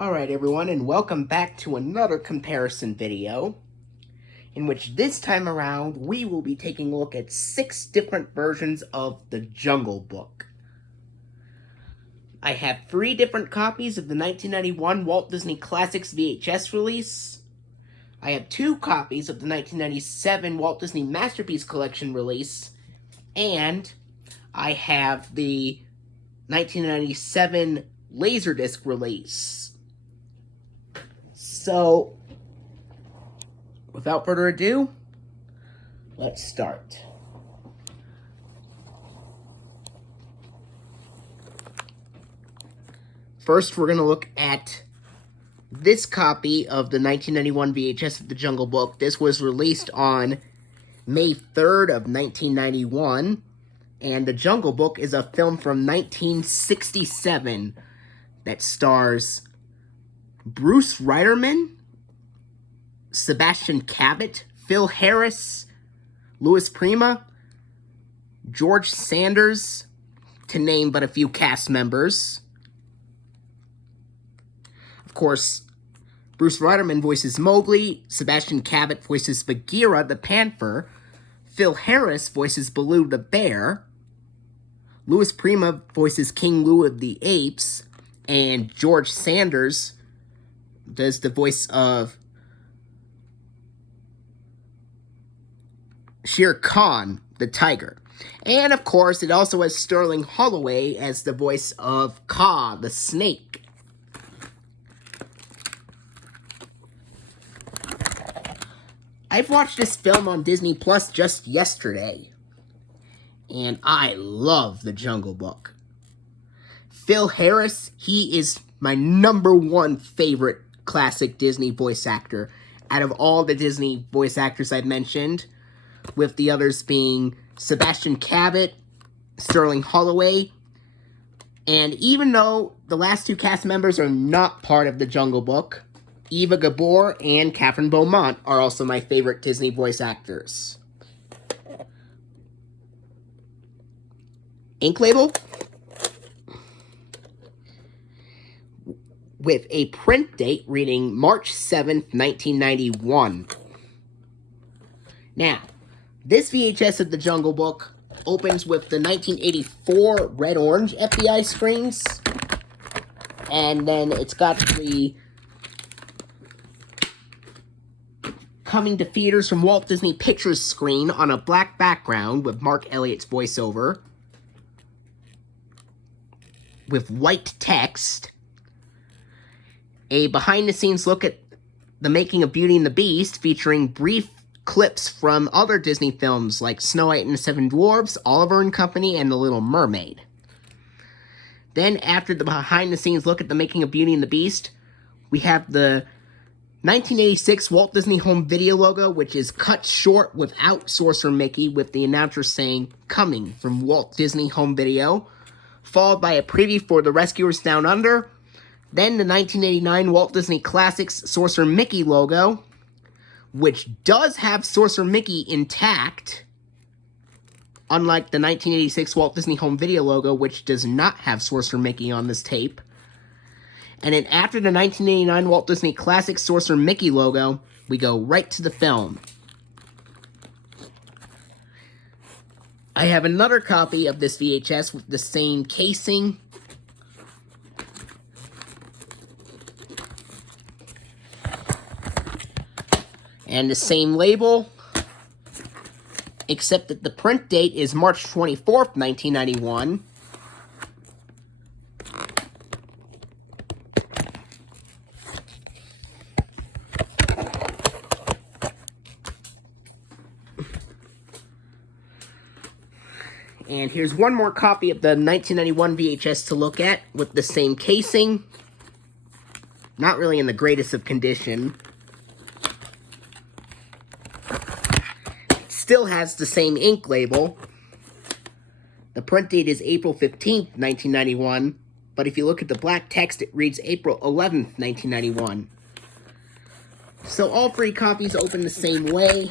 Alright everyone, and welcome back to another comparison video, in which this time around we will be taking a look at 6 different versions of The Jungle Book. I have 3 different copies of the 1991 Walt Disney Classics VHS release. I have 2 copies of the 1997 Walt Disney Masterpiece Collection release, and I have the 1997 Laserdisc release. So, without further ado, let's start. First, we're going to look at this copy of the 1991 VHS of The Jungle Book. This was released on May 3rd of 1991, and The Jungle Book is a film from 1967 that stars Bruce Reiterman, Sebastian Cabot, Phil Harris, Louis Prima, George Sanders, to name but a few cast members. Of course, Bruce Reiterman voices Mowgli, Sebastian Cabot voices Bagheera the Panther, Phil Harris voices Baloo the Bear, Louis Prima voices King Louie of the Apes, and George Sanders does the voice of Shere Khan, the tiger. And, of course, it also has Sterling Holloway as the voice of Kaa, the snake. I've watched this film on Disney Plus just yesterday, and I love The Jungle Book. Phil Harris, he is my #1 favorite classic Disney voice actor out of all the Disney voice actors I've mentioned, with the others being Sebastian Cabot, Sterling Holloway, and even though the last 2 cast members are not part of The Jungle Book, Eva Gabor and Catherine Beaumont are also my favorite Disney voice actors. Ink label with a print date reading March 7th, 1991. Now, this VHS of The Jungle Book opens with the 1984 red-orange FBI screens, and then it's got the coming to theaters from Walt Disney Pictures screen on a black background with Mark Elliott's voiceover, with white text, a behind-the-scenes look at the making of Beauty and the Beast, featuring brief clips from other Disney films like Snow White and the Seven Dwarfs, Oliver and Company, and The Little Mermaid. Then, after the behind-the-scenes look at the making of Beauty and the Beast, we have the 1986 Walt Disney Home Video logo, which is cut short without Sorcerer Mickey, with the announcer saying, "Coming from Walt Disney Home Video," followed by a preview for The Rescuers Down Under, then the 1989 Walt Disney Classics Sorcerer Mickey logo, which does have Sorcerer Mickey intact, unlike the 1986 Walt Disney Home Video logo, which does not have Sorcerer Mickey on this tape. And then after the 1989 Walt Disney Classics Sorcerer Mickey logo, we go right to the film. I have another copy of this VHS with the same casing, and the same label, except that the print date is March 24th, 1991. And here's one more copy of the 1991 VHS to look at with the same casing. Not really in the greatest of condition. Still has the same ink label. The print date is April 15th, 1991, but if you look at the black text, it reads April 11th, 1991. So all 3 copies open the same way,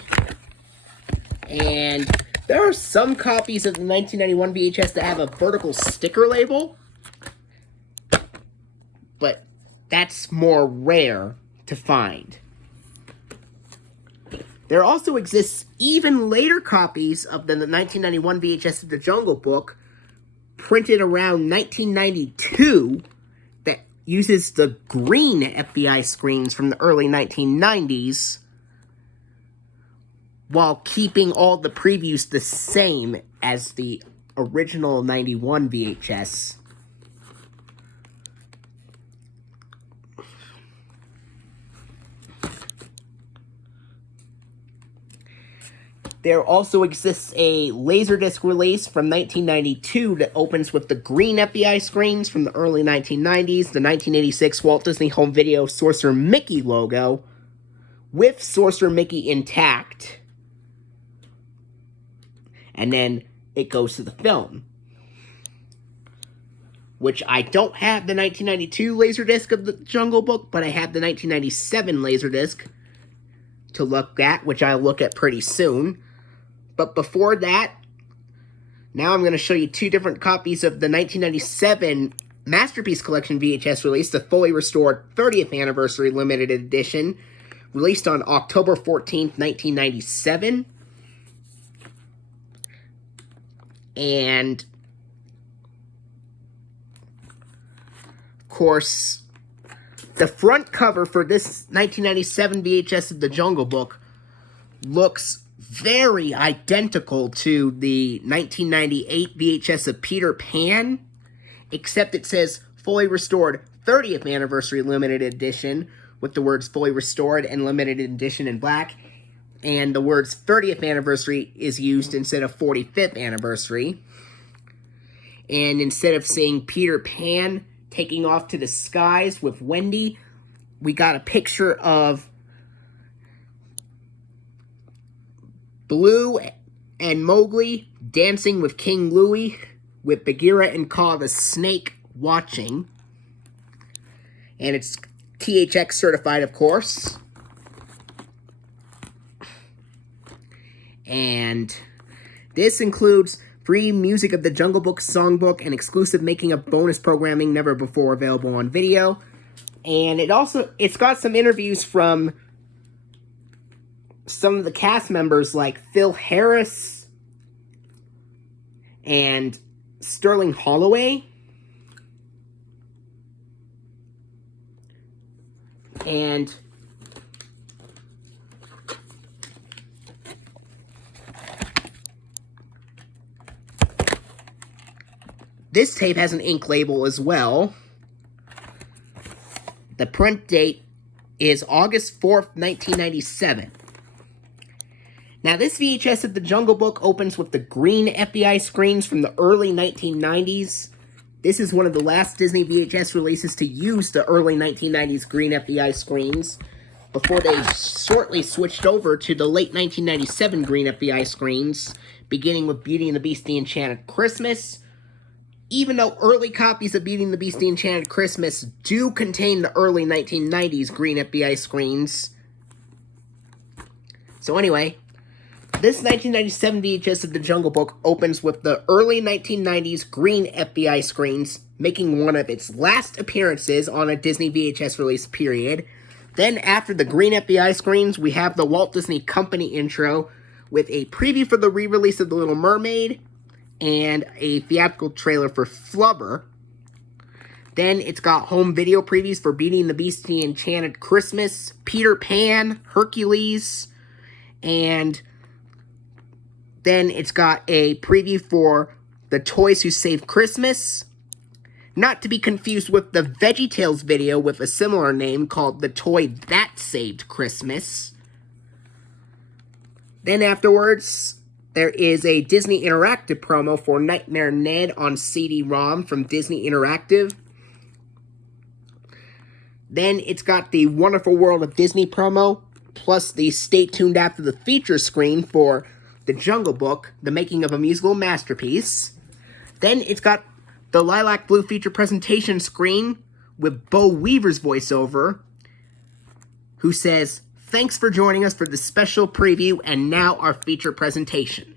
and there are some copies of the 1991 VHS that have a vertical sticker label, but that's more rare to find. There also exists even later copies of the 1991 VHS of the Jungle Book, printed around 1992, that uses the green FBI screens from the early 1990s, while keeping all the previews the same as the original 91 VHS. There also exists a Laserdisc release from 1992 that opens with the green FBI screens from the early 1990s, the 1986 Walt Disney Home Video Sorcerer Mickey logo, with Sorcerer Mickey intact. And then it goes to the film, which I don't have the 1992 Laserdisc of the Jungle Book, but I have the 1997 Laserdisc to look at, which I'll look at pretty soon. But before that, now I'm going to show you two different copies of the 1997 Masterpiece Collection VHS release, the fully restored 30th Anniversary Limited Edition, released on October 14th, 1997. And, of course, the front cover for this 1997 VHS of the Jungle Book looks very identical to the 1998 VHS of Peter Pan, except it says fully restored 30th Anniversary Limited Edition with the words fully restored and limited edition in black, and the words 30th Anniversary is used instead of 45th Anniversary. And instead of seeing Peter Pan taking off to the skies with Wendy, we got a picture of Baloo and Mowgli dancing with King Louie, with Bagheera and Kaa the snake watching. And it's THX certified, of course. And this includes free music of the Jungle Book songbook and exclusive making of bonus programming never before available on video. And it's got some interviews from some of the cast members like Phil Harris and Sterling Holloway. And this tape has an ink label as well. The print date is August 4th, 1997. Now, this VHS of the Jungle Book opens with the green FBI screens from the early 1990s. This is one of the last Disney VHS releases to use the early 1990s green FBI screens, before they shortly switched over to the late 1997 green FBI screens, beginning with Beauty and the Beast: The Enchanted Christmas. Even though early copies of Beauty and the Beast: The Enchanted Christmas do contain the early 1990s green FBI screens. So anyway, this 1997 VHS of the Jungle Book opens with the early 1990s green FBI screens, making one of its last appearances on a Disney VHS release period. Then, after the green FBI screens, we have the Walt Disney Company intro with a preview for the re-release of The Little Mermaid and a theatrical trailer for Flubber. Then it's got home video previews for Beauty and the Beast: The Enchanted Christmas, Peter Pan, Hercules, and then it's got a preview for The Toys Who Saved Christmas. Not to be confused with the VeggieTales video with a similar name called The Toy That Saved Christmas. Then afterwards, there is a Disney Interactive promo for Nightmare Ned on CD-ROM from Disney Interactive. Then it's got the Wonderful World of Disney promo, plus the Stay Tuned After the Feature screen for The Jungle Book, The Making of a Musical Masterpiece. Then it's got the Lilac Blue feature presentation screen with Bo Weaver's voiceover, who says, "Thanks for joining us for this special preview and now our feature presentation."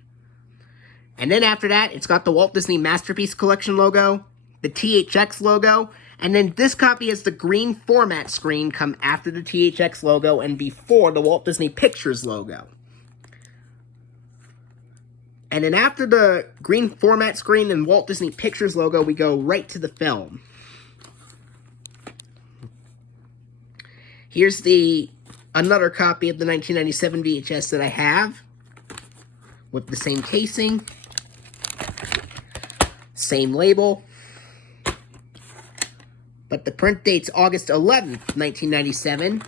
And then after that, it's got the Walt Disney Masterpiece Collection logo, the THX logo, And then this copy has the green format screen come after the THX logo and before the Walt Disney Pictures logo. And then after the green format screen and Walt Disney Pictures logo, we go right to the film. Here's another copy of the 1997 VHS that I have, with the same casing, same label, but the print date's August 11th, 1997,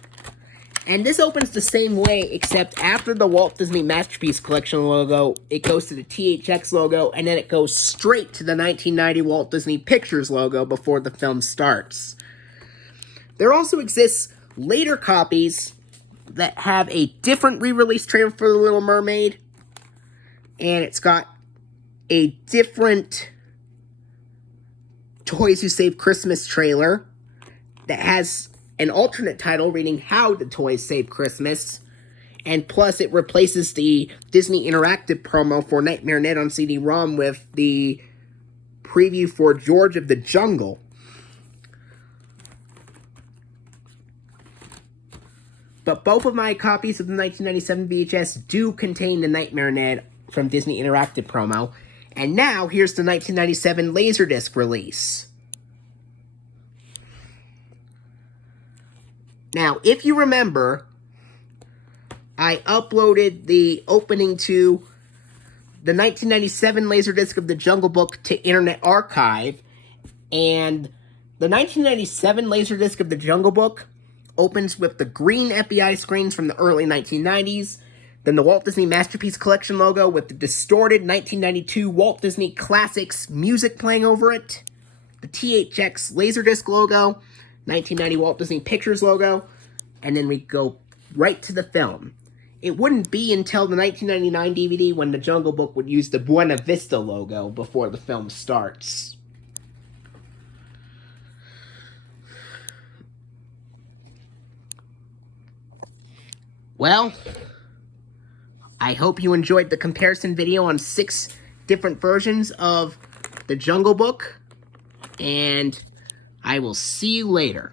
and this opens the same way, except after the Walt Disney Masterpiece Collection logo, it goes to the THX logo, and then it goes straight to the 1990 Walt Disney Pictures logo before the film starts. There also exists later copies that have a different re-release trailer for The Little Mermaid, and it's got a different Toys Who Save Christmas trailer that has an alternate title reading How the Toys Save Christmas, and plus it replaces the Disney Interactive promo for Nightmare Ned on CD-ROM with the preview for George of the Jungle. But both of my copies of the 1997 VHS do contain the Nightmare Ned from Disney Interactive promo. And now, here's the 1997 Laserdisc release. Now, if you remember, I uploaded the opening to the 1997 Laserdisc of the Jungle Book to Internet Archive. And the 1997 Laserdisc of the Jungle Book opens with the green FEI screens from the early 1990s, then the Walt Disney Masterpiece Collection logo with the distorted 1992 Walt Disney Classics music playing over it, the THX Laserdisc logo, 1990 Walt Disney Pictures logo, and then we go right to the film. It wouldn't be until the 1999 DVD when the Jungle Book would use the Buena Vista logo before the film starts. Well, I hope you enjoyed the comparison video on 6 different versions of the Jungle Book, and I will see you later.